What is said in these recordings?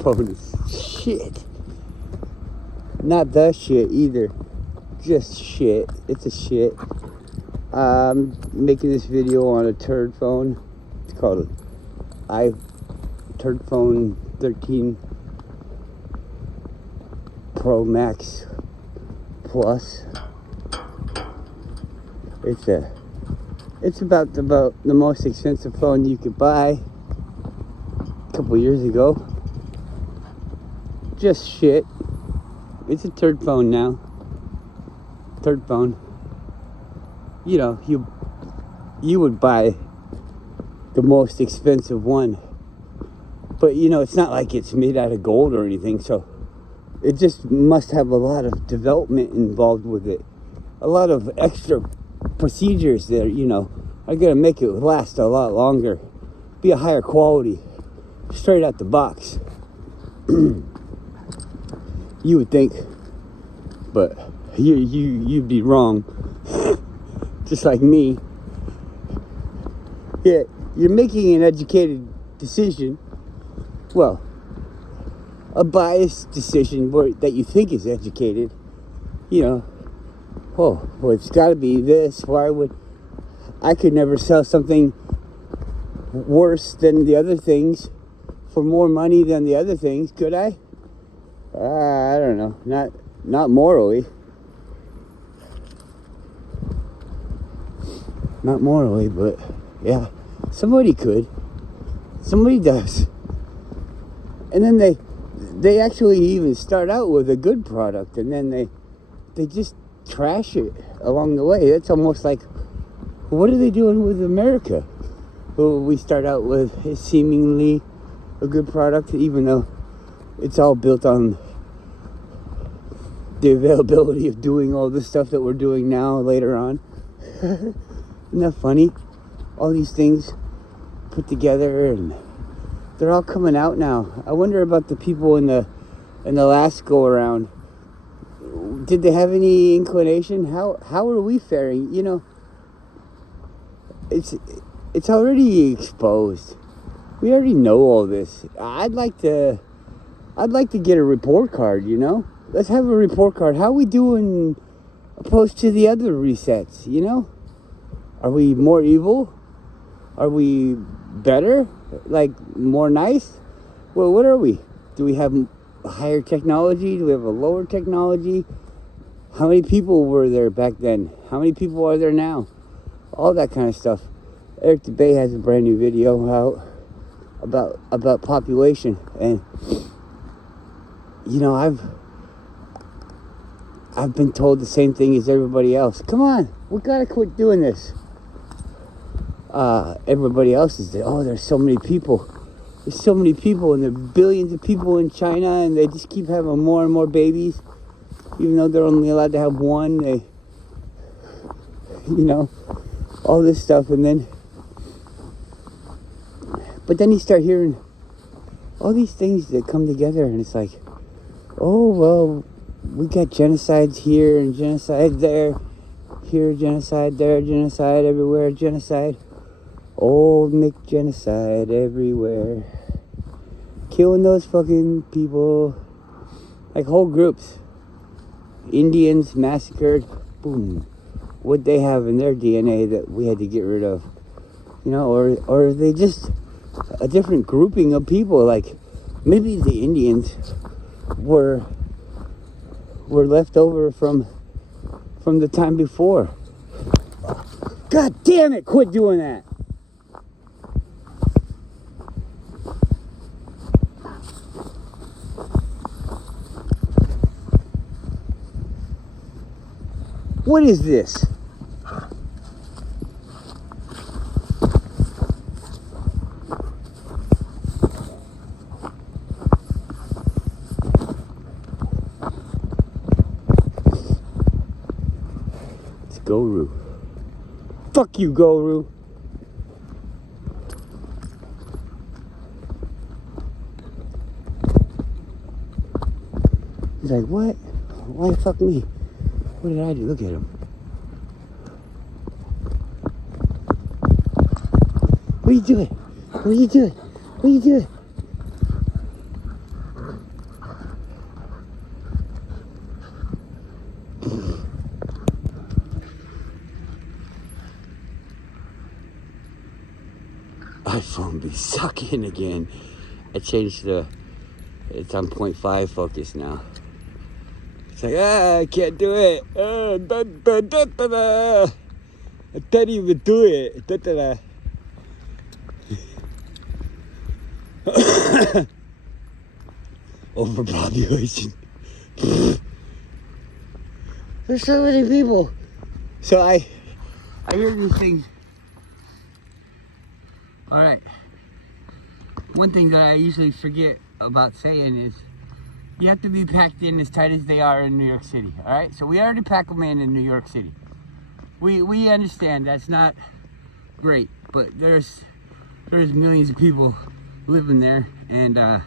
phone is shit. Not the shit either. Just shit. It's a shit. I'm making this video on a turd phone. It's called Turd Phone 13 Pro Max Plus. It's about the most expensive phone you could buy a couple years ago. Just shit. It's a turd phone now. Turd phone. You know, you would buy the most expensive one. But you know, it's not like it's made out of gold or anything, so it just must have a lot of development involved with it. A lot of extra procedures there, you know, are gonna make it last a lot longer. Be a higher quality. Straight out the box. You would think, but you'd be wrong. Just like me. Yeah, you're making an educated decision. Well, a biased decision that you think is educated. You know, oh, well, it's got to be this. Why would I could never sell something worse than the other things for more money than the other things, could I? I don't know. Not morally. Not morally, but yeah, somebody could. Somebody does. And then they actually even start out with a good product, and then they just trash it along the way. It's almost like, what are they doing with America? Well, we start out with seemingly a good product, even though it's all built on the availability of doing all this stuff that we're doing now later on. Isn't that funny? All these things put together, and they're all coming out now. I wonder about the people in the last go around. Did they have any inclination? How are we faring? You know, it's already exposed. We already know all this. I'd like to get a report card, you know? Let's have a report card. How are we doing opposed to the other resets, you know? Are we more evil? Are we better? Like, more nice? Well, what are we? Do we have a higher technology? Do we have a lower technology? How many people were there back then? How many people are there now? All that kind of stuff. Eric DeBay has a brand new video out about population, and you know, I've been told the same thing as everybody else. Come on, we gotta quit doing this. Everybody else is there. Oh, there's so many people. There's so many people, and there are billions of people in China, and they just keep having more and more babies, even though they're only allowed to have one. They, you know, all this stuff, but then you start hearing all these things that come together, and it's like, oh, well, we got genocides here and genocide there, here genocide, there genocide, everywhere genocide. Old Mick genocide everywhere. Killing those fucking people. Like whole groups. Indians massacred. Boom. What they have in their DNA that we had to get rid of. You know, or are they just a different grouping of people? Like, maybe the Indians were left over from the time before. God damn it, quit doing that. What is this? It's Guru. Fuck you, Guru. He's like, what? Why fuck me? What did I do? Look at him. What are you doing? What are you doing? What are you doing? iPhone be sucking again. I changed it's on 0.5 focus now. It's like, I can't do it. I can't even do it. Overpopulation. There's so many people. So I hear these things. All right. One thing that I usually forget about saying is you have to be packed in as tight as they are in New York City. All right. So we already pack them in New York City. We understand that's not great, but there's millions of people living there, and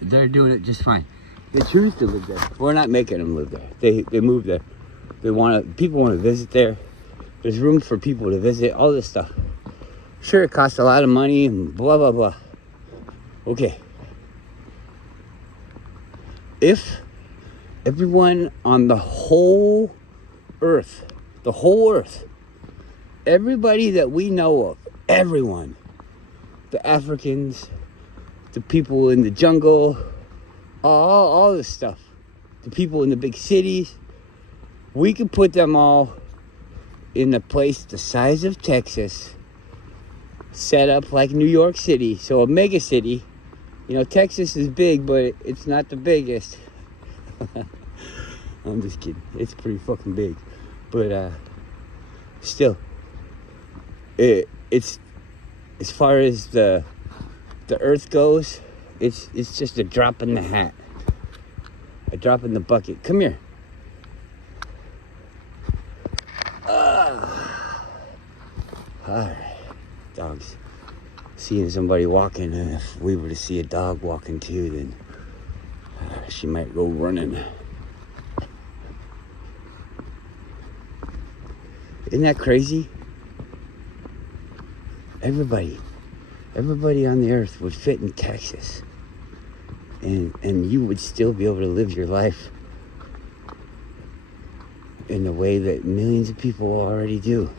they're doing it just fine. They choose to live there. We're not making them live there. They move there. People want to visit there. There's room for people to visit, all this stuff. Sure, it costs a lot of money and blah, blah, blah. Okay. If everyone on the whole earth, everybody that we know of, everyone, the Africans, the people in the jungle, all this stuff, the people in the big cities, we could put them all in a place the size of Texas, set up like New York City, so a mega city. You know, Texas is big, but it's not the biggest. I'm just kidding. It's pretty fucking big, but still, it's as far as the earth goes, it's just a drop in the hat, a drop in the bucket. Come here. Alright, dogs. Seeing somebody walking, if we were to see a dog walking too, then she might go running. Isn't that crazy? Everybody on the earth would fit in Texas, and you would still be able to live your life in the way that millions of people already do.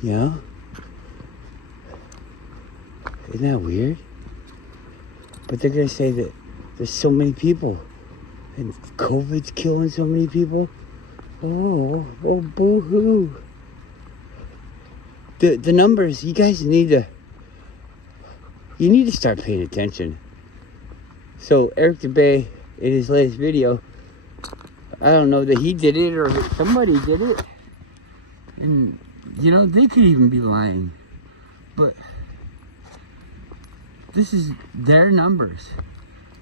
You know? Isn't that weird? But they're gonna say that there's so many people and COVID's killing so many people. Oh, boo-hoo. The numbers, you guys need to start paying attention. So Eric Dubay, in his latest video, I don't know that he did it or somebody did it. And, you know, they could even be lying. But this is their numbers.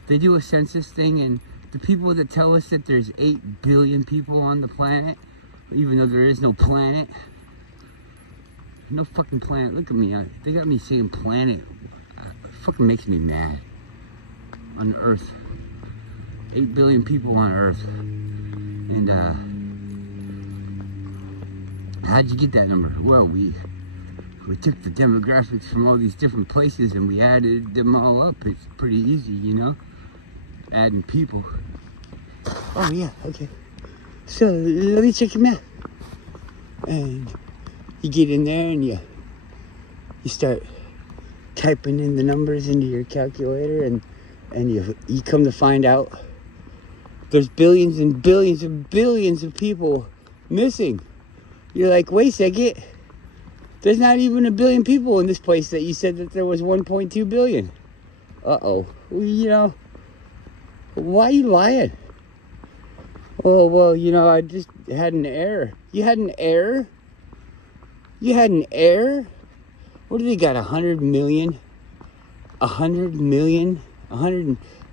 They do a census thing, and the people that tell us that there's 8 billion people on the planet, even though there is no planet. No fucking planet. Look at me. They got me saying planet. It fucking makes me mad. On Earth. 8 billion people on Earth. And, how'd you get that number? Well, we took the demographics from all these different places and we added them all up. It's pretty easy, you know? Adding people. Oh, yeah, okay. So, let me check your math. And you get in there and you start typing in the numbers into your calculator, and you come to find out there's billions and billions and billions of people missing. You're like, wait a second, there's not even 1 billion people in this place that you said that there was 1.2 billion. Uh-oh. Well, you know, why are you lying? Oh, well, you know, I just had an error. You had an error? You had an error? What do they got, 100 million? 100 million?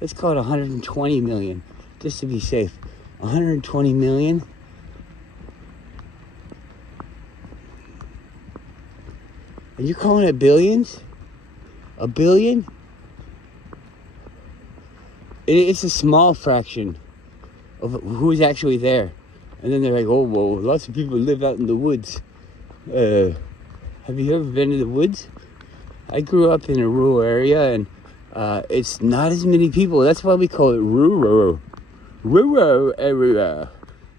Let's call it 120 million, just to be safe. 120 million? And you're calling it billions? A billion? It's a small fraction of who's actually there. And then they're like, oh, well, lots of people live out in the woods. Have you ever been to the woods? I grew up in a rural area, and it's not as many people. That's why we call it rural. Rural area.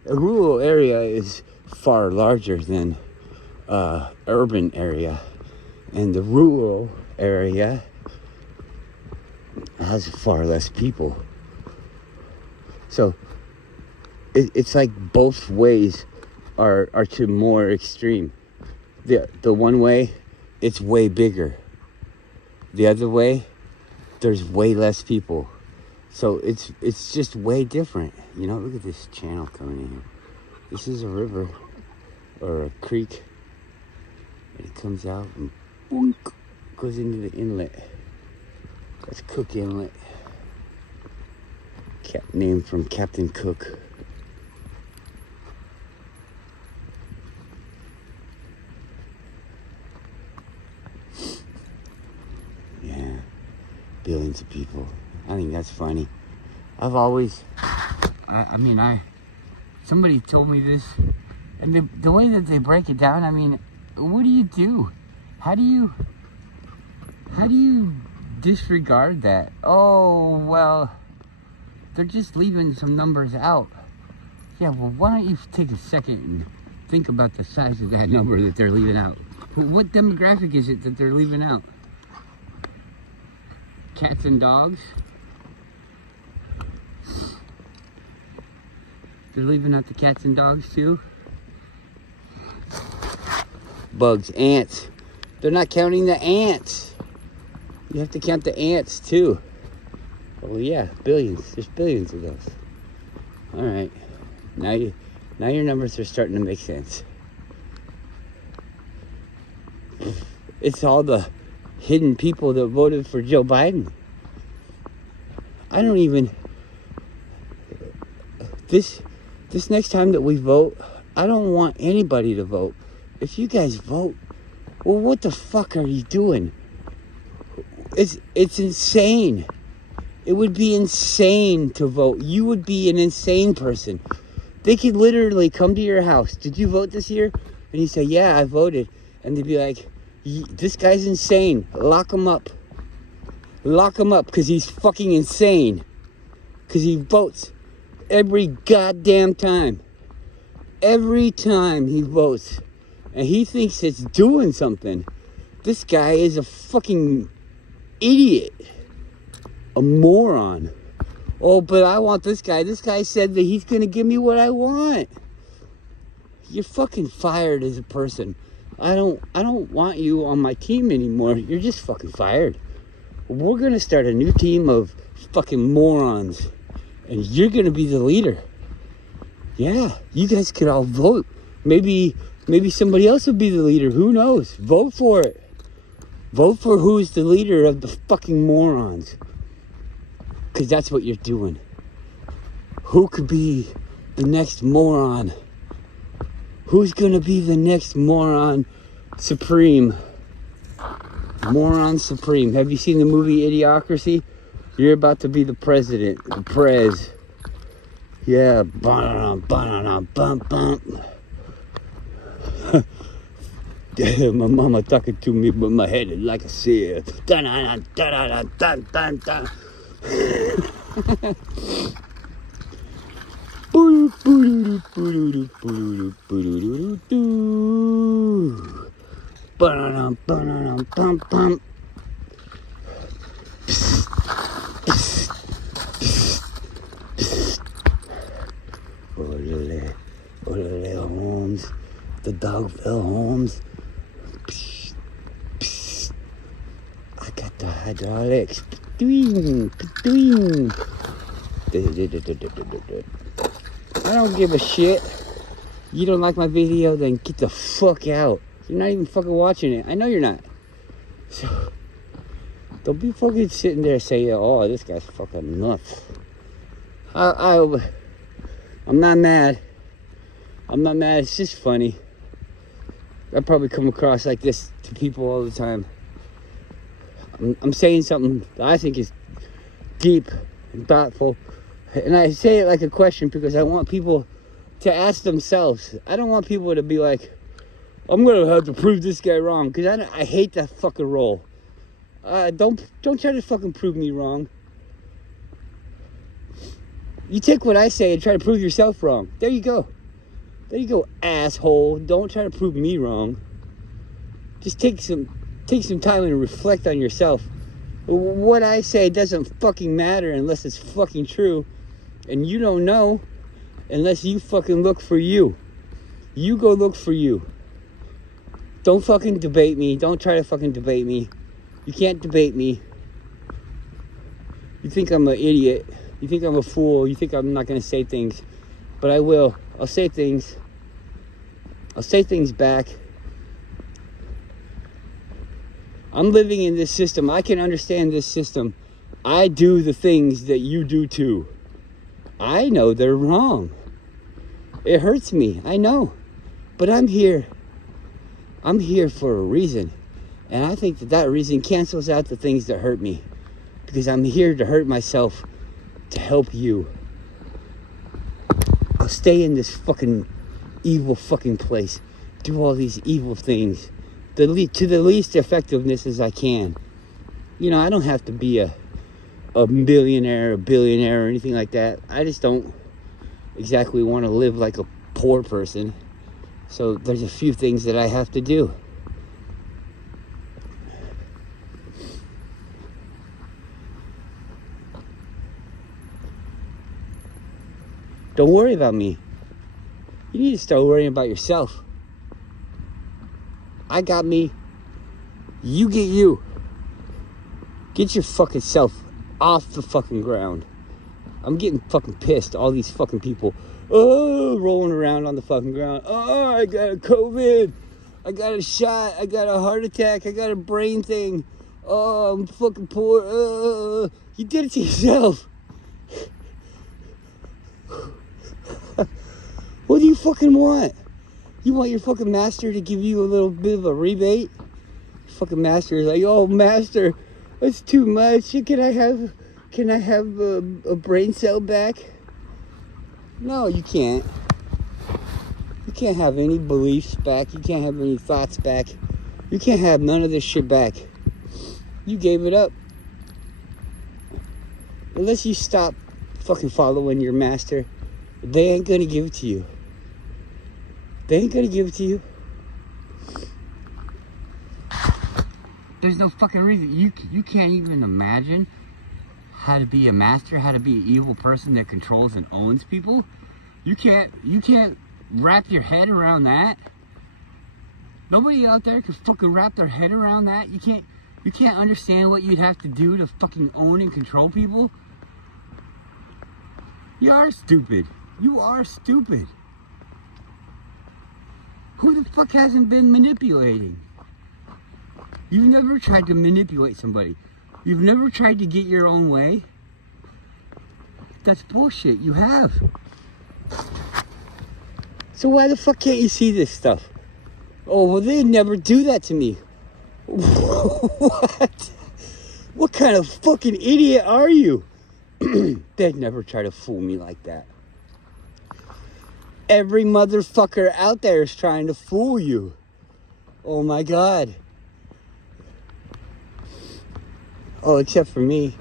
A rural area is far larger than urban area, and the rural area has far less people. So it's like both ways are to more extreme. The one way, it's way bigger. The other way, there's way less people. So it's just way different. You know, look at this channel coming in here. This is a river or a creek. And it comes out and boink, goes into the inlet. That's Cook Inlet. Named from Captain Cook. Yeah, billions of people. I think that's funny. I've always, somebody told me this, and the way that they break it down, I mean, what do you do? How do you disregard that? Oh, well, they're just leaving some numbers out. Yeah, well, why don't you take a second and think about the size of that number that they're leaving out? What demographic is it that they're leaving out? Cats and dogs? They're leaving out the cats and dogs too? Bugs, ants. They're not counting the ants. You have to count the ants too. Oh yeah, billions. There's billions of those. All right. Now your numbers are starting to make sense. It's all the hidden people that voted for Joe Biden. I don't even... This next time that we vote, I don't want anybody to vote. If you guys vote, well, what the fuck are you doing? It's insane. It would be insane to vote. You would be an insane person. They could literally come to your house. Did you vote this year? And you say, yeah, I voted. And they'd be like, this guy's insane. Lock him up. Lock him up because he's fucking insane. Because he votes every goddamn time. Every time he votes. And he thinks it's doing something. This guy is a fucking idiot. A moron. Oh, but I want this guy. This guy said that he's going to give me what I want. You're fucking fired as a person. I don't want you on my team anymore. You're just fucking fired. We're going to start a new team of fucking morons. And you're going to be the leader. Yeah, you guys could all vote. Maybe somebody else will be the leader. Who knows? Vote for it. Vote for who's the leader of the fucking morons. Because that's what you're doing. Who could be the next moron? Who's going to be the next moron supreme? Moron supreme. Have you seen the movie Idiocracy? You're about to be the president. The prez. Yeah. Bum, bum. My mama talking to me, but my head is like a sieve. Dun, dun, dun, dun, dun, dun. Orale Holmes, the Dogville Holmes. I got the hydraulics. I don't give a shit. You don't like my video, then get the fuck out. You're not even fucking watching it. I know you're not. So, don't be fucking sitting there saying, oh, this guy's fucking nuts. I'm not mad. I'm not mad. It's just funny. I probably come across like this to people all the time. I'm saying something that I think is deep and thoughtful. And I say it like a question because I want people to ask themselves. I don't want people to be like, I'm going to have to prove this guy wrong. Because I hate that fucking role. Don't try to fucking prove me wrong. You take what I say and try to prove yourself wrong. There you go. There you go, asshole. Don't try to prove me wrong. Just take some time and reflect on yourself. What I say doesn't fucking matter unless it's fucking true. And you don't know unless you fucking look for you. You go look for you. Don't fucking debate me. Don't try to fucking debate me. You can't debate me. You think I'm an idiot. You think I'm a fool. You think I'm not going to say things. But I will. I'll say things. I'll say things back. I'm living in this system. I can understand this system. I do the things that you do too. I know they're wrong. It hurts me. I know. But I'm here. I'm here for a reason. And I think that reason cancels out the things that hurt me. Because I'm here to hurt myself to help you. I'll stay in this fucking evil fucking place. Do all these evil things. To the least effectiveness as I can. You know, I don't have to be a millionaire, a billionaire, or anything like that. I just don't exactly want to live like a poor person. So there's a few things that I have to do. Don't worry about me. You need to start worrying about yourself. I got me. You get you. Get your fucking self off the fucking ground. I'm getting fucking pissed. All these fucking people, rolling around on the fucking ground. Oh, I got a COVID. I got a shot. I got a heart attack. I got a brain thing. Oh, I'm fucking poor. You did it to yourself. What do you fucking want? You want your fucking master to give you a little bit of a rebate? Fucking master is like, oh, master, that's too much. Can I have a brain cell back? No, you can't. You can't have any beliefs back. You can't have any thoughts back. You can't have none of this shit back. You gave it up. Unless you stop fucking following your master, they ain't gonna give it to you. They ain't gonna give it to you. There's no fucking reason. You can't even imagine how to be a master, how to be an evil person that controls and owns people. You can't wrap your head around that. Nobody out there can fucking wrap their head around that. You can't understand what you'd have to do to fucking own and control people. You are stupid. You are stupid. Who the fuck hasn't been manipulating? You've never tried to manipulate somebody. You've never tried to get your own way. That's bullshit. You have. So why the fuck can't you see this stuff? Oh, well, they'd never do that to me. What? What kind of fucking idiot are you? They'd never try to fool me like that. Every motherfucker out there is trying to fool you. Oh my God. Oh, except for me.